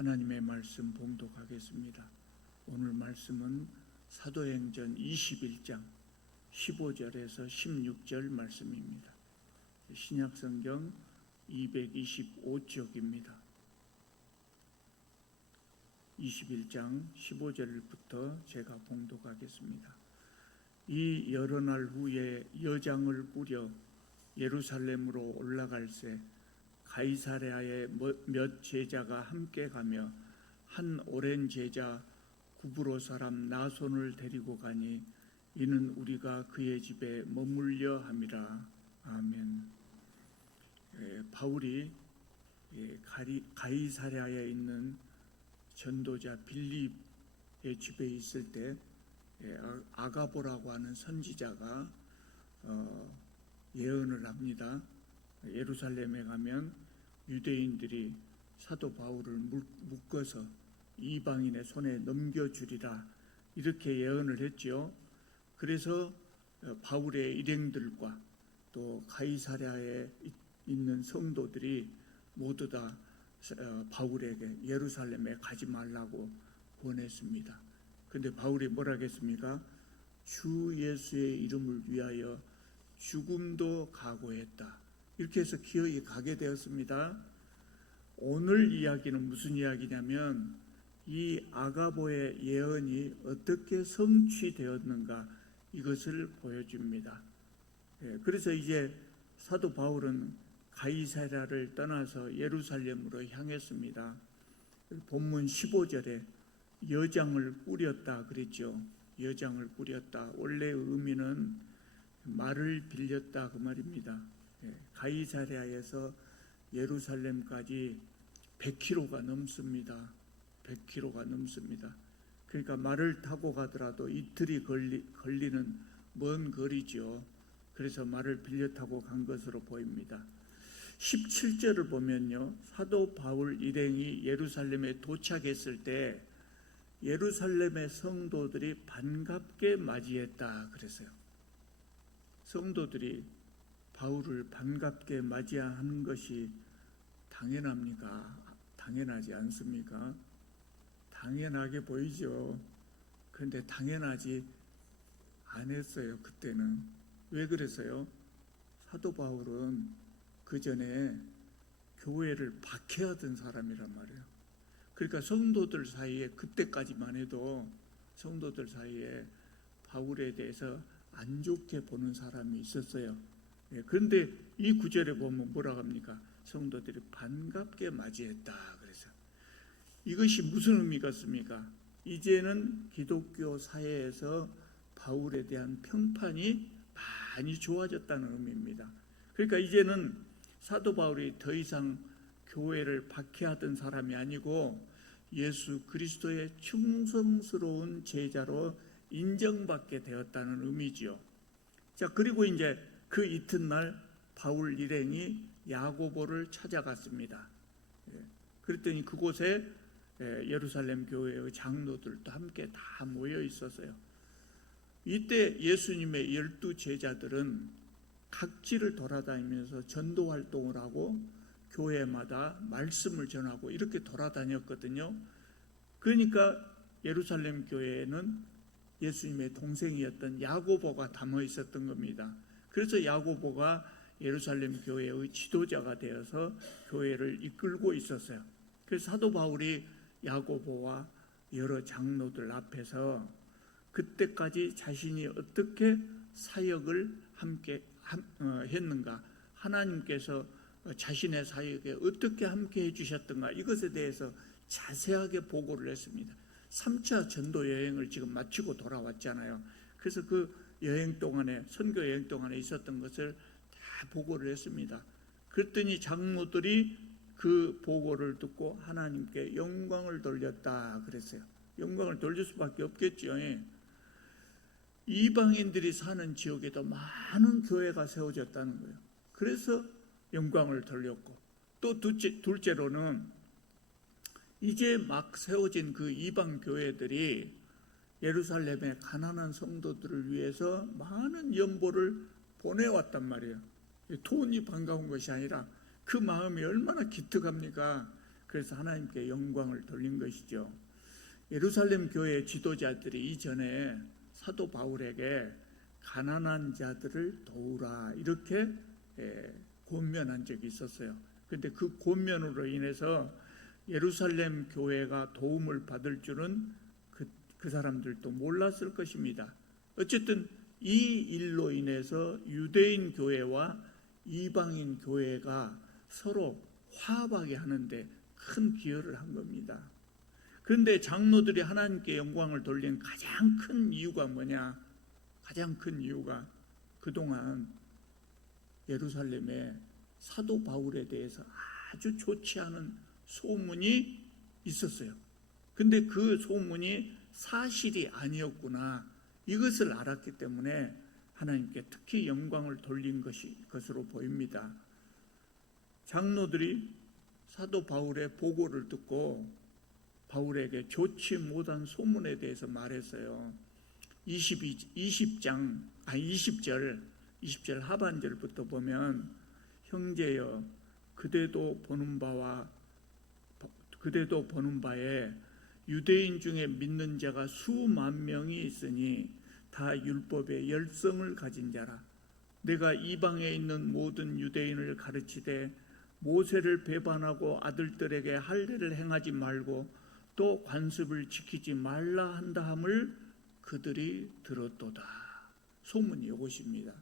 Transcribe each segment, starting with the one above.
하나님의 말씀 봉독하겠습니다. 오늘 말씀은 사도행전 21장 15절에서 16절 말씀입니다. 신약성경 225쪽입니다. 21장 15절부터 제가 봉독하겠습니다. 이 여러 날 후에 여장을 꾸려 예루살렘으로 올라갈새 가이사랴에 몇 제자가 함께 가며 한 오랜 제자 구브로 사람 나손을 데리고 가니 이는 우리가 그의 집에 머물려 함이라. 아멘. 바울이 가이사랴에 있는 전도자 빌립의 집에 있을 때 아가보라고 하는 선지자가 예언을 합니다. 예루살렘에 가면 유대인들이 사도 바울을 묶어서 이방인의 손에 넘겨주리라, 이렇게 예언을 했죠. 그래서 바울의 일행들과 또 가이사랴에 있는 성도들이 모두 다 바울에게 예루살렘에 가지 말라고 권했습니다. 그런데 바울이 뭐라 했습니까? 주 예수의 이름을 위하여 죽음도 각오했다, 이렇게 해서 기어이 가게 되었습니다. 오늘 이야기는 무슨 이야기냐면 이 아가보의 예언이 어떻게 성취되었는가, 이것을 보여줍니다. 그래서 이제 사도 바울은 가이사랴를 떠나서 예루살렘으로 향했습니다. 본문 15절에 여장을 꾸렸다 그랬죠. 여장을 꾸렸다. 원래 의미는 말을 빌렸다 그 말입니다. 가이사랴에서 예루살렘까지 100km가 넘습니다. 100km가 넘습니다. 그러니까 말을 타고 가더라도 이틀이 걸리는 먼 거리죠. 그래서 말을 빌려 타고 간 것으로 보입니다. 17절을 보면요, 사도 바울 일행이 예루살렘에 도착했을 때 예루살렘의 성도들이 반갑게 맞이했다 그랬어요. 성도들이 바울을 반갑게 맞이하는 것이 당연합니까? 당연하지 않습니까? 당연하게 보이죠. 그런데 당연하지 않았어요. 그때는. 왜 그랬어요? 사도 바울은 그 전에 교회를 박해하던 사람이란 말이에요. 그러니까 성도들 사이에, 그때까지만 해도 성도들 사이에 바울에 대해서 안 좋게 보는 사람이 있었어요. 그런데 이 구절에 보면 뭐라고 합니까? 성도들이 반갑게 맞이했다 그래서 이것이 무슨 의미가 있습니까? 이제는 기독교 사회에서 바울에 대한 평판이 많이 좋아졌다는 의미입니다. 그러니까 이제는 사도 바울이 더 이상 교회를 박해하던 사람이 아니고 예수 그리스도의 충성스러운 제자로 인정받게 되었다는 의미지요. 자, 그리고 이제 그 이튿날 바울 일행이 야고보를 찾아갔습니다. 그랬더니 그곳에 예루살렘 교회의 장로들도 함께 다 모여 있었어요. 이때 예수님의 12 제자들은 각지를 돌아다니면서 전도 활동을 하고 교회마다 말씀을 전하고 이렇게 돌아다녔거든요. 그러니까 예루살렘 교회에는 예수님의 동생이었던 야고보가 담아 있었던 겁니다. 그래서 야고보가 예루살렘 교회의 지도자가 되어서 교회를 이끌고 있었어요. 그래서 사도 바울이 야고보와 여러 장로들 앞에서 그때까지 자신이 어떻게 사역을 함께 했는가, 하나님께서 자신의 사역에 어떻게 함께 해주셨던가, 이것에 대해서 자세하게 보고를 했습니다. 3차 전도 여행을 지금 마치고 돌아왔잖아요. 그래서 그 여행 동안에, 선교 여행 동안에 있었던 것을 다 보고를 했습니다. 그랬더니 장로들이 그 보고를 듣고 하나님께 영광을 돌렸다 그랬어요. 영광을 돌릴 수밖에 없겠죠. 이방인들이 사는 지역에도 많은 교회가 세워졌다는 거예요. 그래서 영광을 돌렸고, 또 둘째로는 이제 막 세워진 그 이방 교회들이 예루살렘의 가난한 성도들을 위해서 많은 연보를 보내왔단 말이에요. 돈이 반가운 것이 아니라 그 마음이 얼마나 기특합니까? 그래서 하나님께 영광을 돌린 것이죠. 예루살렘 교회 지도자들이 이전에 사도 바울에게 가난한 자들을 도우라 이렇게 권면한 적이 있었어요. 그런데 그 권면으로 인해서 예루살렘 교회가 도움을 받을 줄은 그 사람들도 몰랐을 것입니다. 어쨌든 이 일로 인해서 유대인 교회와 이방인 교회가 서로 화합하게 하는데 큰 기여를 한 겁니다. 그런데 장로들이 하나님께 영광을 돌린 가장 큰 이유가 뭐냐? 가장 큰 이유가 그동안 예루살렘에 사도 바울에 대해서 아주 좋지 않은 소문이 있었어요. 근데 그 소문이 사실이 아니었구나, 이것을 알았기 때문에 하나님께 특히 영광을 돌린 것으로 보입니다. 장로들이 사도 바울의 보고를 듣고 바울에게 좋지 못한 소문에 대해서 말했어요. 20절 하반절부터 보면, 형제여, 그대도 보는 바에 유대인 중에 믿는 자가 수만 명이 있으니 다 율법의 열성을 가진 자라. 내가 이방에 있는 모든 유대인을 가르치되 모세를 배반하고 아들들에게 할례를 행하지 말고 또 관습을 지키지 말라 한다 함을 그들이 들었도다. 소문이 이것입니다.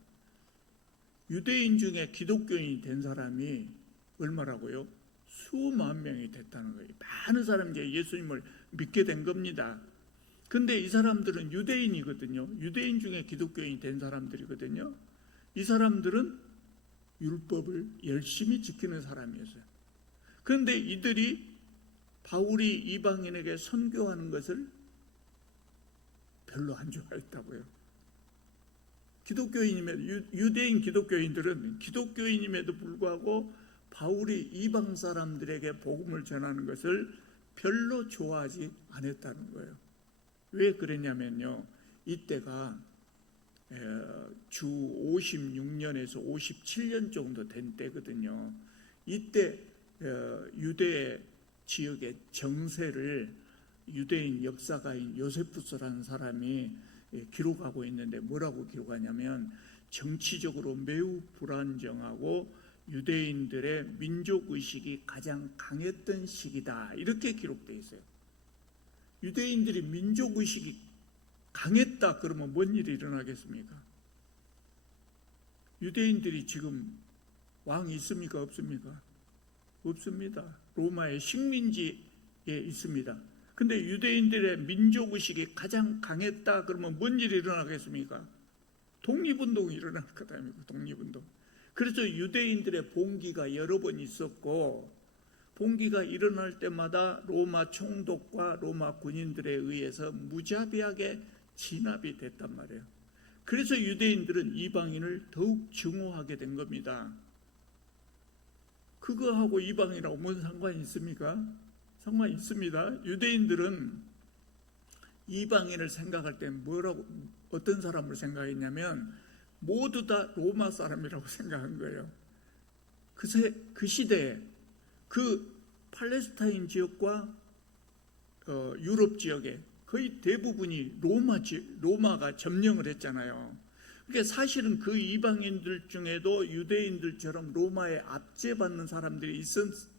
유대인 중에 기독교인이 된 사람이 얼마라고요? 수만 명이 됐다는 거예요. 많은 사람이 예수님을 믿게 된 겁니다. 근데 이 사람들은 유대인이거든요. 유대인 중에 기독교인이 된 사람들이거든요. 이 사람들은 율법을 열심히 지키는 사람이었어요. 그런데 이들이 바울이 이방인에게 선교하는 것을 별로 안 좋아했다고요. 유대인 기독교인들은 기독교인임에도 불구하고 바울이 이방 사람들에게 복음을 전하는 것을 별로 좋아하지 않았다는 거예요. 왜 그랬냐면요, 이때가 주 56년에서 57년 정도 된 때거든요. 이때 유대 지역의 정세를 유대인 역사가인 요세푸스라는 사람이 기록하고 있는데, 뭐라고 기록하냐면 정치적으로 매우 불안정하고 유대인들의 민족의식이 가장 강했던 시기다, 이렇게 기록되어 있어요. 유대인들이 민족의식이 강했다 그러면 뭔 일이 일어나겠습니까? 유대인들이 지금 왕이 있습니까? 없습니까? 없습니다. 로마의 식민지에 있습니다. 근데 유대인들의 민족의식이 가장 강했다 그러면 뭔 일이 일어나겠습니까? 독립운동이 일어날 것 아닙니까? 독립운동. 그래서 유대인들의 봉기가 여러 번 있었고, 봉기가 일어날 때마다 로마 총독과 로마 군인들에 의해서 무자비하게 진압이 됐단 말이에요. 그래서 유대인들은 이방인을 더욱 증오하게 된 겁니다. 그거하고 이방인하고 뭔 상관이 있습니까? 상관이 있습니다. 유대인들은 이방인을 생각할 때 어떤 사람을 생각했냐면 모두 다 로마 사람이라고 생각한 거예요. 그 시대에 그 팔레스타인 지역과 유럽 지역에 거의 대부분이 로마가 점령을 했잖아요. 그러니까 사실은 그 이방인들 중에도 유대인들처럼 로마에 압제받는 사람들이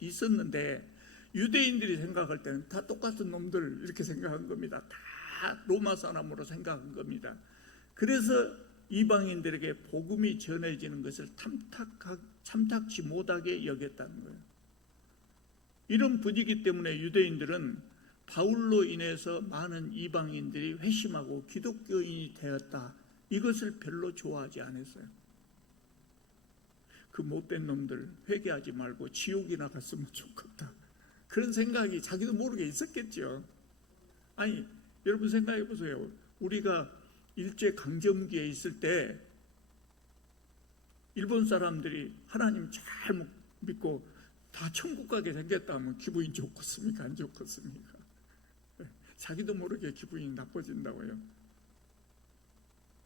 있었는데, 유대인들이 생각할 때는 다 똑같은 놈들 이렇게 생각한 겁니다. 다 로마 사람으로 생각한 겁니다. 그래서 이방인들에게 복음이 전해지는 것을 탐탁치 못하게 여겼다는 거예요. 이런 분위기 때문에 유대인들은 바울로 인해서 많은 이방인들이 회심하고 기독교인이 되었다, 이것을 별로 좋아하지 않았어요. 그 못된 놈들 회개하지 말고 지옥이나 갔으면 좋겠다, 그런 생각이 자기도 모르게 있었겠죠. 아니, 여러분 생각해 보세요. 우리가 일제강점기에 있을 때 일본 사람들이 하나님 잘 믿고 다 천국 가게 생겼다 하면 기분이 좋겠습니까? 안 좋겠습니까? 자기도 모르게 기분이 나빠진다고요.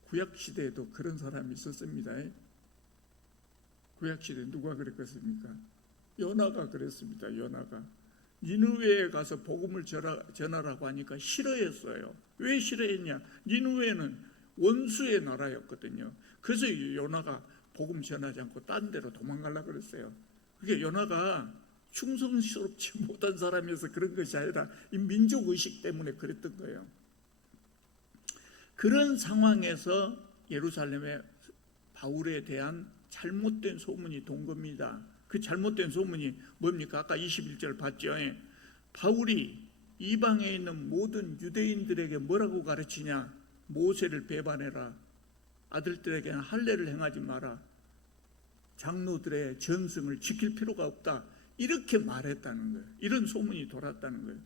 구약시대에도 그런 사람이 있었습니다. 구약시대 누가 그랬겠습니까? 요나가 그랬습니다. 요나가 니느웨에 가서 복음을 전하라고 하니까 싫어했어요. 왜 싫어했냐? 니느웨는 원수의 나라였거든요. 그래서 요나가 복음 전하지 않고 딴 데로 도망가려고 그랬어요. 그게 요나가 충성스럽지 못한 사람이어서 그런 것이 아니라 이 민족의식 때문에 그랬던 거예요. 그런 상황에서 예루살렘에 바울에 대한 잘못된 소문이 돈 겁니다. 그 잘못된 소문이 뭡니까? 아까 21절 봤죠? 바울이 이방에 있는 모든 유대인들에게 뭐라고 가르치냐? 모세를 배반해라. 아들들에게는 할례를 행하지 마라. 장로들의 전승을 지킬 필요가 없다. 이렇게 말했다는 거예요. 이런 소문이 돌았다는 거예요.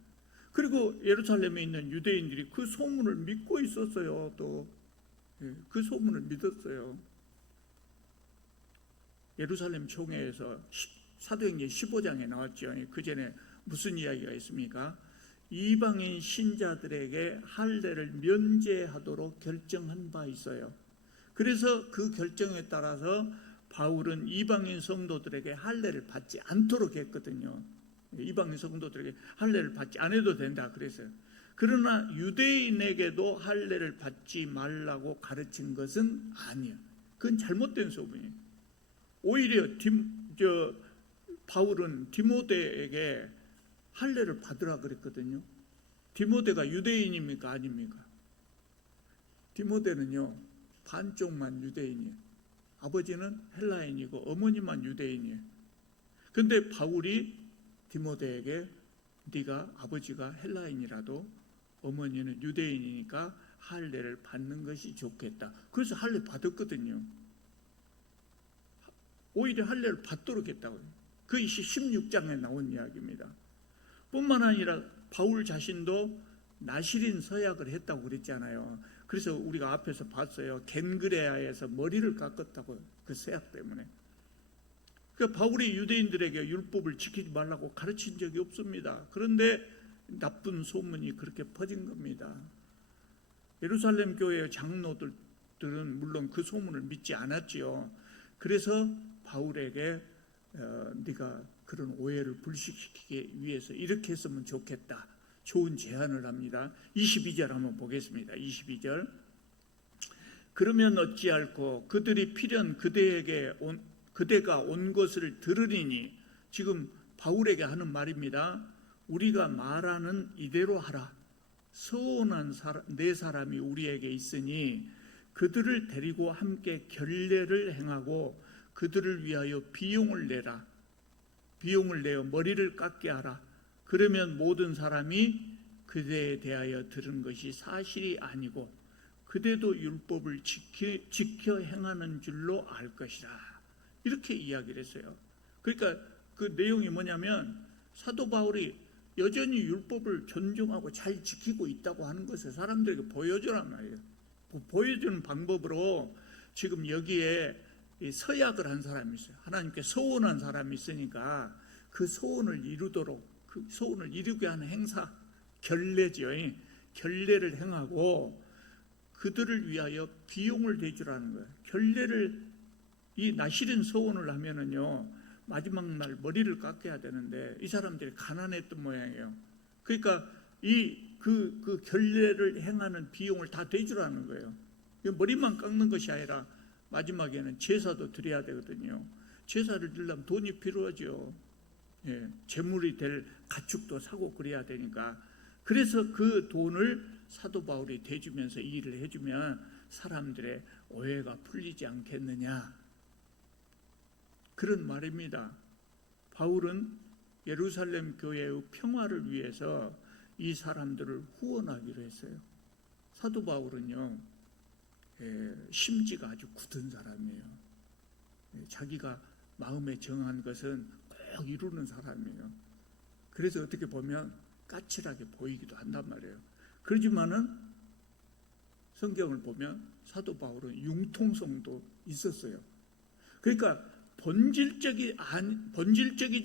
그리고 예루살렘에 있는 유대인들이 그 소문을 믿고 있었어요. 또 그 소문을 믿었어요. 예루살렘 총회에서 사도행전 15장에 나왔죠. 그 전에 무슨 이야기가 있습니까? 이방인 신자들에게 할례를 면제하도록 결정한 바 있어요. 그래서 그 결정에 따라서 바울은 이방인 성도들에게 할례를 받지 않도록 했거든요. 이방인 성도들에게 할례를 받지 않아도 된다 그랬어요. 그러나 유대인에게도 할례를 받지 말라고 가르친 것은 아니에요. 그건 잘못된 소문이에요. 오히려 바울은 디모데에게 할례를 받으라 그랬거든요. 디모데가 유대인입니까? 아닙니까? 디모데는요 반쪽만 유대인이에요. 아버지는 헬라인이고 어머니만 유대인이에요. 근데 바울이 디모데에게 네가 아버지가 헬라인이라도 어머니는 유대인이니까 할례를 받는 것이 좋겠다. 그래서 할례 받았거든요. 오히려 할례를 받도록 했다고요. 그것이 16장에 나온 이야기입니다. 뿐만 아니라 바울 자신도 나실인 서약을 했다고 그랬잖아요. 그래서 우리가 앞에서 봤어요. 겐그레아에서 머리를 깎았다고요. 그 서약 때문에. 그러니까 바울이 유대인들에게 율법을 지키지 말라고 가르친 적이 없습니다. 그런데 나쁜 소문이 그렇게 퍼진 겁니다. 예루살렘 교회의 장로들은 물론 그 소문을 믿지 않았지요. 그래서 바울에게 네가 그런 오해를 불식시키기 위해서 이렇게 했으면 좋겠다. 좋은 제안을 합니다. 22절 한번 보겠습니다. 22절. 그러면 어찌할꼬 그들이 필연 그대가 온 것을 들으리니, 지금 바울에게 하는 말입니다. 우리가 말하는 이대로 하라. 서운한 네 사람이 우리에게 있으니 그들을 데리고 함께 결례를 행하고 그들을 위하여 비용을 내라. 비용을 내어 머리를 깎게 하라. 그러면 모든 사람이 그대에 대하여 들은 것이 사실이 아니고 그대도 율법을 지켜 행하는 줄로 알 것이라. 이렇게 이야기를 했어요. 그러니까 그 내용이 뭐냐면 사도 바울이 여전히 율법을 존중하고 잘 지키고 있다고 하는 것을 사람들에게 보여주란 말이에요. 보여주는 방법으로 지금 여기에 서약을 한 사람이 있어요. 하나님께 서원한 사람이 있으니까 그 소원을 이루도록, 그 소원을 이루게 하는 행사, 결례죠. 결례를 행하고 그들을 위하여 비용을 대주라는 거예요. 결례를, 이 나실인 소원을 하면은요 마지막 날 머리를 깎아야 되는데 이 사람들이 가난했던 모양이에요. 그러니까 그 결례를 행하는 비용을 다 대주라는 거예요. 머리만 깎는 것이 아니라 마지막에는 제사도 드려야 되거든요. 제사를 드리려면 돈이 필요하죠. 재물이 될 가축도 사고 그래야 되니까. 그래서 그 돈을 사도 바울이 대주면서 이 일을 해주면 사람들의 오해가 풀리지 않겠느냐, 그런 말입니다. 바울은 예루살렘 교회의 평화를 위해서 이 사람들을 후원하기로 했어요. 사도 바울은요 심지가 아주 굳은 사람이에요. 자기가 마음에 정한 것은 꼭 이루는 사람이에요. 그래서 어떻게 보면 까칠하게 보이기도 한단 말이에요. 그렇지만은 성경을 보면 사도 바울은 융통성도 있었어요. 그러니까 본질적이지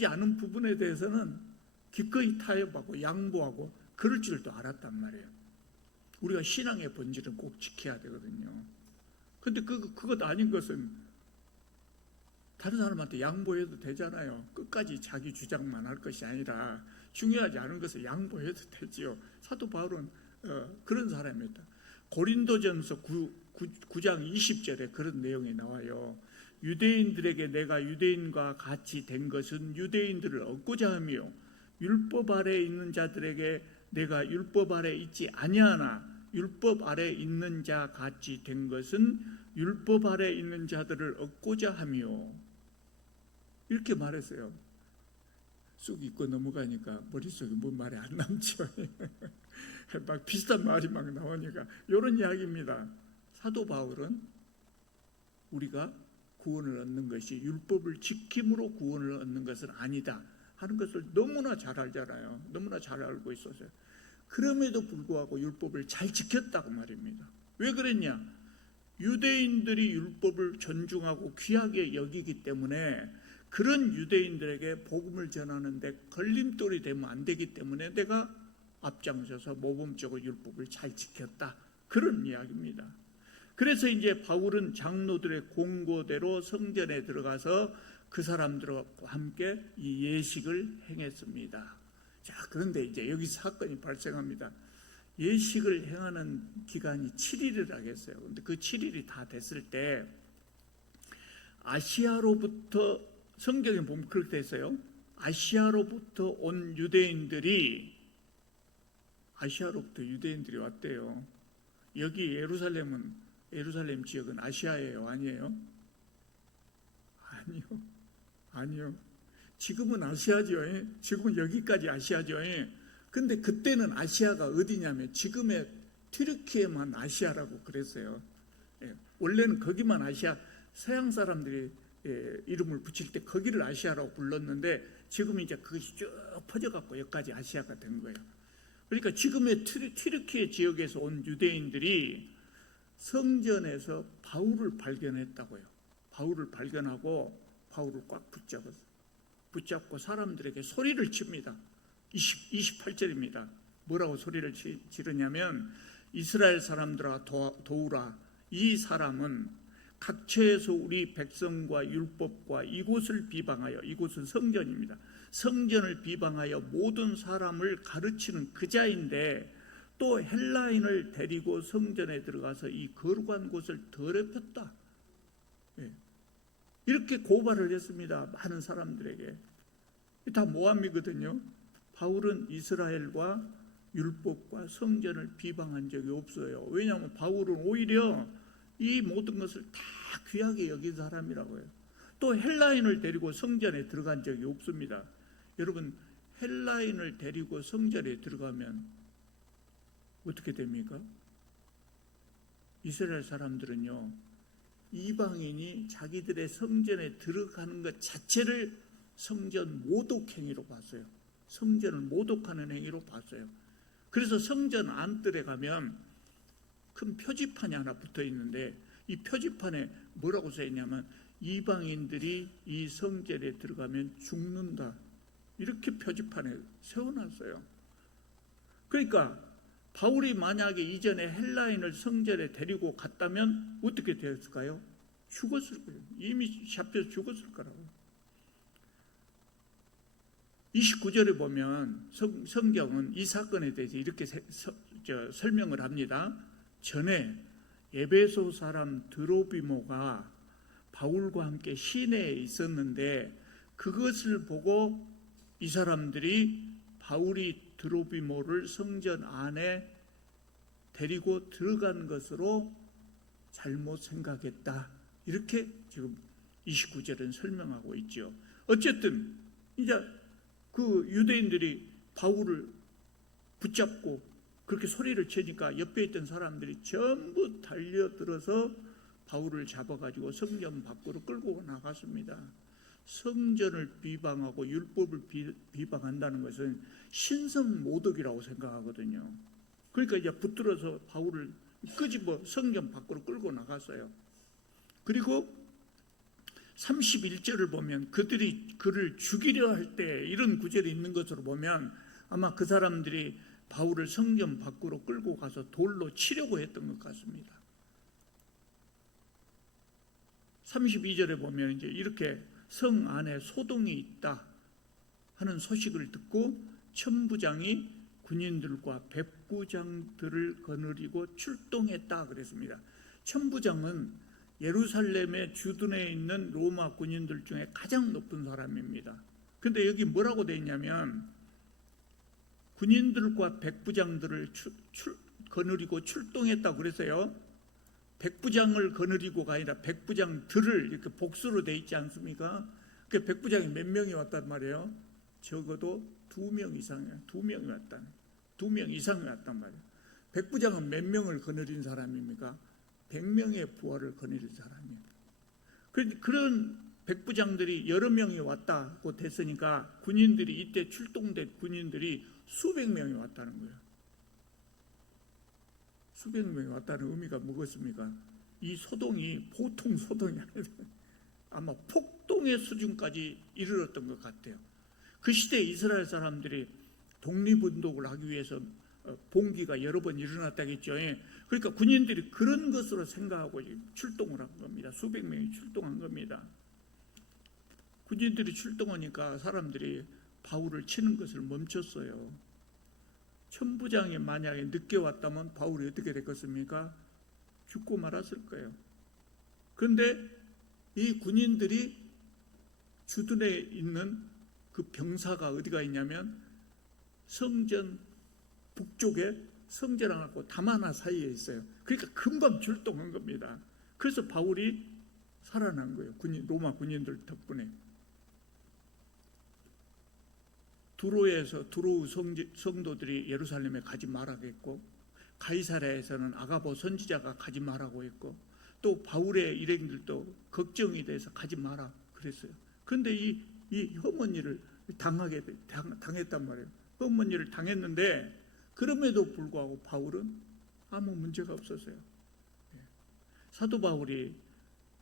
않은 부분에 대해서는 기꺼이 타협하고 양보하고 그럴 줄도 알았단 말이에요. 우리가 신앙의 본질은 꼭 지켜야 되거든요. 근데 그것 아닌 것은 다른 사람한테 양보해도 되잖아요. 끝까지 자기 주장만 할 것이 아니라 중요하지 않은 것을 양보해도 되지요. 사도 바울은 그런 사람이었다. 고린도전서 9장 20절에 그런 내용이 나와요. 유대인들에게 내가 유대인과 같이 된 것은 유대인들을 얻고자 하며 율법 아래 있는 자들에게 내가 율법 아래 있지 아니하나 율법 아래 있는 자 같이 된 것은 율법 아래 있는 자들을 얻고자 하며, 이렇게 말했어요. 쑥 잊고 넘어가니까 머릿속에 뭔 말이 안 남죠. 막 비슷한 말이 막 나오니까 이런 이야기입니다. 사도 바울은 우리가 구원을 얻는 것이 율법을 지킴으로 구원을 얻는 것은 아니다 하는 것을 너무나 잘 알잖아요. 너무나 잘 알고 있었어요. 그럼에도 불구하고 율법을 잘 지켰다고 말입니다. 왜 그랬냐? 유대인들이 율법을 존중하고 귀하게 여기기 때문에 그런 유대인들에게 복음을 전하는데 걸림돌이 되면 안 되기 때문에 내가 앞장서서 모범적으로 율법을 잘 지켰다, 그런 이야기입니다. 그래서 이제 바울은 장로들의 공고대로 성전에 들어가서 그 사람들과 함께 이 예식을 행했습니다. 자, 그런데 이제 여기 사건이 발생합니다. 예식을 행하는 기간이 7일이라고 했어요. 근데 그 7일이 다 됐을 때 아시아로부터, 성경에 보면 그렇게 돼 있어요. 아시아로부터 온 유대인들이, 아시아로부터 유대인들이 왔대요. 여기 예루살렘 지역은 아시아예요, 아니에요? 아니요. 지금은 아시아죠. 지금은 여기까지 아시아죠. 근데 그때는 아시아가 어디냐면 지금의 튀르키예만 아시아라고 그랬어요. 원래는 거기만 아시아, 서양 사람들이 이름을 붙일 때 거기를 아시아라고 불렀는데 지금 이제 그것이 쭉 퍼져갖고 여기까지 아시아가 된 거예요. 그러니까 지금의 튀르키예 지역에서 온 유대인들이 성전에서 바울을 발견했다고요. 바울을 발견하고 바울을 꽉 붙잡고 사람들에게 소리를 칩니다. 28절입니다. 뭐라고 소리를 지르냐면 이스라엘 사람들아 도우라. 이 사람은 각처에서 우리 백성과 율법과 이곳을 비방하여, 이곳은 성전입니다. 성전을 비방하여 모든 사람을 가르치는 그자인데 또 헬라인을 데리고 성전에 들어가서 이 거룩한 곳을 더럽혔다. 이렇게 고발을 했습니다. 많은 사람들에게. 다 모함이거든요. 바울은 이스라엘과 율법과 성전을 비방한 적이 없어요. 왜냐하면 바울은 오히려 이 모든 것을 다 귀하게 여긴 사람이라고요. 또 헬라인을 데리고 성전에 들어간 적이 없습니다. 여러분, 헬라인을 데리고 성전에 들어가면 어떻게 됩니까? 이스라엘 사람들은요, 이방인이 자기들의 성전에 들어가는 것 자체를 성전 모독 행위로 봤어요. 성전을 모독하는 행위로 봤어요. 그래서 성전 안뜰에 가면 큰 표지판이 하나 붙어 있는데 이 표지판에 뭐라고 써 있냐면 이방인들이 이 성전에 들어가면 죽는다, 이렇게 표지판에 세워놨어요. 그러니까 바울이 만약에 이전에 헬라인을 성전에 데리고 갔다면 어떻게 되었을까요? 죽었을 거예요. 이미 잡혀서 죽었을 거라고. 29절에 보면 성경은 이 사건에 대해서 이렇게 설명을 합니다. 전에 에베소 사람 드로비모가 바울과 함께 시내에 있었는데 그것을 보고 이 사람들이 바울이 드로비모를 성전 안에 데리고 들어간 것으로 잘못 생각했다, 이렇게 지금 29절은 설명하고 있죠. 어쨌든 이제 그 유대인들이 바울을 붙잡고 그렇게 소리를 치니까 옆에 있던 사람들이 전부 달려들어서 바울을 잡아가지고 성전 밖으로 끌고 나갔습니다. 성전을 비방하고 율법을 비방한다는 것은 신성 모독이라고 생각하거든요. 그러니까 이제 붙들어서 바울을 끄집어 성전 밖으로 끌고 나갔어요. 그리고 31절을 보면 그들이 그를 죽이려 할 때, 이런 구절이 있는 것으로 보면 아마 그 사람들이 바울을 성전 밖으로 끌고 가서 돌로 치려고 했던 것 같습니다. 32절에 보면 이제 이렇게 성 안에 소동이 있다 하는 소식을 듣고 천부장이 군인들과 백부장들을 거느리고 출동했다 그랬습니다. 천부장은 예루살렘의 주둔에 있는 로마 군인들 중에 가장 높은 사람입니다. 근데 여기 뭐라고 되어 있냐면 군인들과 백부장들을 거느리고 출동했다고 그랬어요. 백부장을 거느리고가 아니라 백부장들을 이렇게 복수로 되어 있지 않습니까? 그 백부장이 몇 명이 왔단 말이에요? 적어도 2명 이상이에요. 2명이 왔다. 2명 이상이 왔단 말이에요. 백부장은 몇 명을 거느린 사람입니까? 100명의 부하를 거느린 사람이에요. 그런 백부장들이 여러 명이 왔다고 됐으니까 군인들이 이때 출동된 군인들이 수백 명이 왔다는 거예요. 수백 명이 왔다는 의미가 뭐겠습니까? 이 소동이 보통 소동이 아니라 아마 폭동의 수준까지 이르렀던 것 같아요. 그 시대에 이스라엘 사람들이 독립운동을 하기 위해서 봉기가 여러 번 일어났다겠죠. 그러니까 군인들이 그런 것으로 생각하고 출동을 한 겁니다. 수백 명이 출동한 겁니다. 군인들이 출동하니까 사람들이 바울을 치는 것을 멈췄어요. 천부장이 만약에 늦게 왔다면 바울이 어떻게 됐겠습니까? 죽고 말았을 거예요. 그런데 이 군인들이 주둔에 있는 그 병사가 어디가 있냐면 성전 북쪽에 성전하고 다마나 사이에 있어요. 그러니까 금방 출동한 겁니다. 그래서 바울이 살아난 거예요. 로마 군인들 덕분에. 두로에서 두로우 성도들이 예루살렘에 가지 말라고, 가이사랴에서는 아가보 선지자가 가지 말라고 했고, 또 바울의 일행들도 걱정이 돼서 가지 마라 그랬어요. 그런데 이 험한 일을 당했단 말이에요. 험한 일을 당했는데 그럼에도 불구하고 바울은 아무 문제가 없었어요. 사도 바울이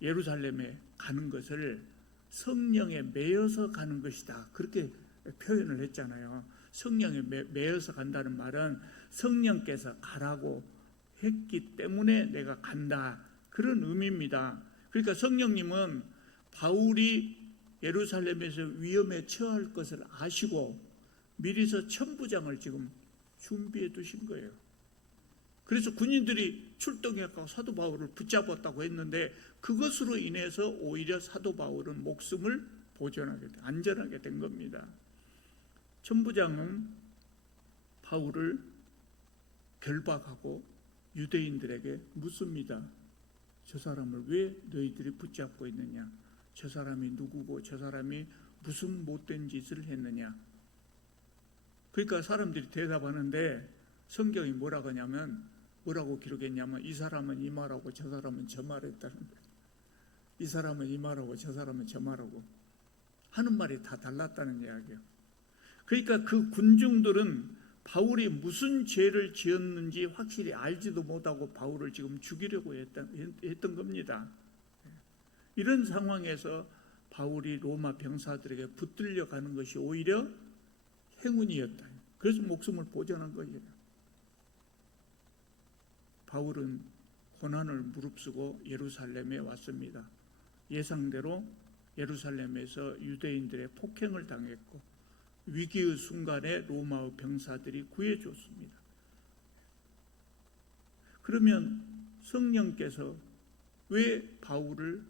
예루살렘에 가는 것을 성령에 매여서 가는 것이다, 그렇게 표현을 했잖아요. 성령에 매여서 간다는 말은 성령께서 가라고 했기 때문에 내가 간다, 그런 의미입니다. 그러니까 성령님은 바울이 예루살렘에서 위험에 처할 것을 아시고 미리서 천부장을 지금 준비해 두신 거예요. 그래서 군인들이 출동해서 사도 바울을 붙잡았다고 했는데 그것으로 인해서 오히려 사도 바울은 목숨을 안전하게 된 겁니다. 천부장은 바울을 결박하고 유대인들에게 묻습니다. 저 사람을 왜 너희들이 붙잡고 있느냐? 저 사람이 누구고 저 사람이 무슨 못된 짓을 했느냐? 그러니까 사람들이 대답하는데 성경이 뭐라고 기록했냐면 이 사람은 이 말하고 저 사람은 저 말했다는 거예요. 이 사람은 이 말하고 저 사람은 저 말하고 하는 말이 다 달랐다는 이야기예요. 그러니까 그 군중들은 바울이 무슨 죄를 지었는지 확실히 알지도 못하고 바울을 지금 죽이려고 했던 겁니다. 이런 상황에서 바울이 로마 병사들에게 붙들려 가는 것이 오히려 행운이었다. 그래서 목숨을 보존한 거예요. 바울은 고난을 무릅쓰고 예루살렘에 왔습니다. 예상대로 예루살렘에서 유대인들의 폭행을 당했고 위기의 순간에 로마의 병사들이 구해줬습니다. 그러면 성령께서 왜 바울을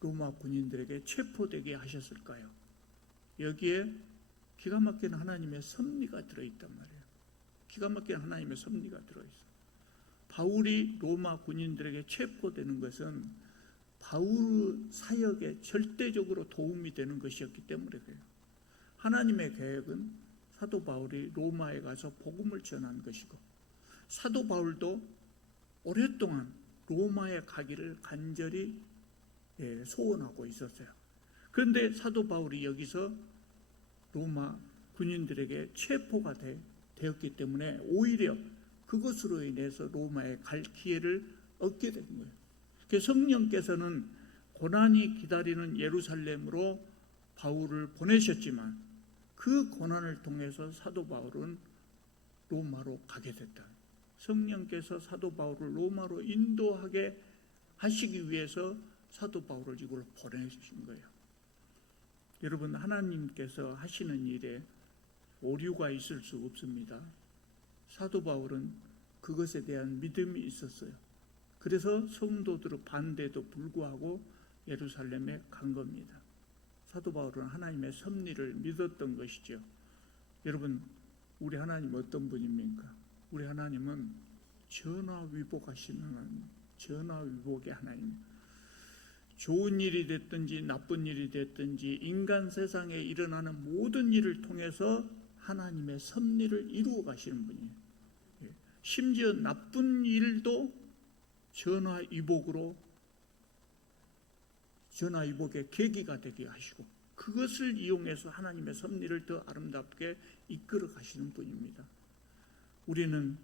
로마 군인들에게 체포되게 하셨을까요? 여기에 기가 막힌 하나님의 섭리가 들어있단 말이에요. 기가 막힌 하나님의 섭리가 들어있어요. 바울이 로마 군인들에게 체포되는 것은 바울 사역에 절대적으로 도움이 되는 것이었기 때문에 그래요. 하나님의 계획은 사도 바울이 로마에 가서 복음을 전한 것이고 사도 바울도 오랫동안 로마에 가기를 간절히 소원하고 있었어요. 그런데 사도 바울이 여기서 로마 군인들에게 체포가 되었기 때문에 오히려 그것으로 인해서 로마에 갈 기회를 얻게 된 거예요. 그래서 성령께서는 고난이 기다리는 예루살렘으로 바울을 보내셨지만 그 고난을 통해서 사도 바울은 로마로 가게 됐다. 성령께서 사도 바울을 로마로 인도하게 하시기 위해서 사도 바울을 이걸 보내주신 거예요. 여러분, 하나님께서 하시는 일에 오류가 있을 수 없습니다. 사도 바울은 그것에 대한 믿음이 있었어요. 그래서 성도들의 반대도 불구하고 예루살렘에 간 겁니다. 사도 바울은 하나님의 섭리를 믿었던 것이죠. 여러분, 우리 하나님 어떤 분입니까? 우리 하나님은 전화위복하시는 하나님, 전화위복의 하나님. 좋은 일이 됐든지 나쁜 일이 됐든지 인간 세상에 일어나는 모든 일을 통해서 하나님의 섭리를 이루어 가시는 분이에요. 심지어 나쁜 일도 전화위복의 계기가 되게 하시고 그것을 이용해서 하나님의 섭리를 더 아름답게 이끌어 가시는 분입니다. 우리는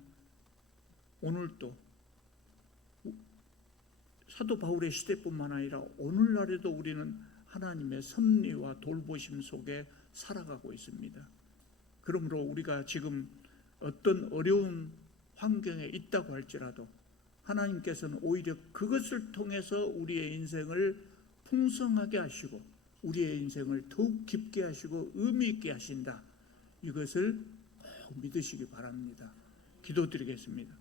오늘도 사도 바울의 시대뿐만 아니라 오늘날에도 우리는 하나님의 섭리와 돌보심 속에 살아가고 있습니다. 그러므로 우리가 지금 어떤 어려운 환경에 있다고 할지라도 하나님께서는 오히려 그것을 통해서 우리의 인생을 풍성하게 하시고 우리의 인생을 더욱 깊게 하시고 의미 있게 하신다. 이것을 꼭 믿으시기 바랍니다. 기도드리겠습니다.